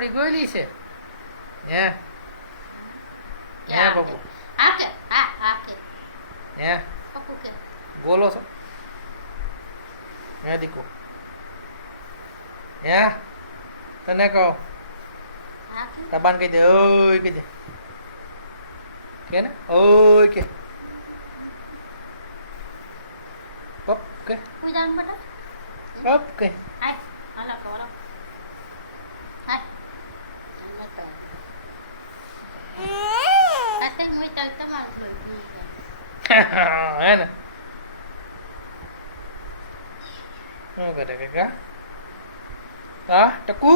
પકોડી ગોયલી છે હે હે પપ્પુ આ કે આ કે હે પપ્પુ કે બોલો છો હે દીકુ હે તને કહો આ કે તબાન કહી દે ઓય કહી દે કે ને ઓય કે પપ કે પૂજાન બટા પપ કે આય હાલા કરો હાય આતે મુઈ તલ તમારું લોહી હે ને શું કરે કાકા હા ટકુ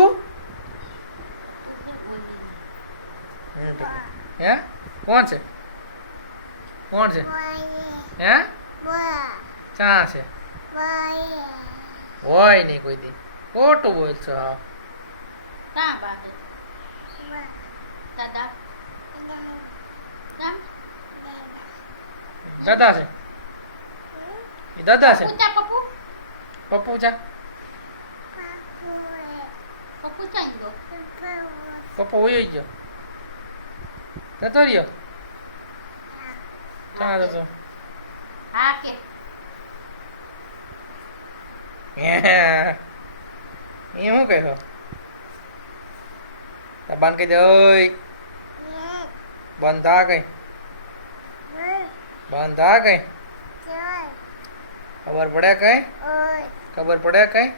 હે કોણ છે કોણ છે હે ચા છે હોય નહીં કોઈ દી ખોટું બોલ છો કા બાબે દાદા દામ દાદા છે એ દાદા છે પૂજા પપ્પુ પપ્પુ ચા પપ્પુ ચાઈ ગયો પપ્પુ વયો ગયો જતો રહ્યો ચા જતો હા કે એ શું કહ્યું તબાન કહી દે ઓય બંધા કઈ બંધા કઈ ખબર પડે કઈ ખબર પડે કઈ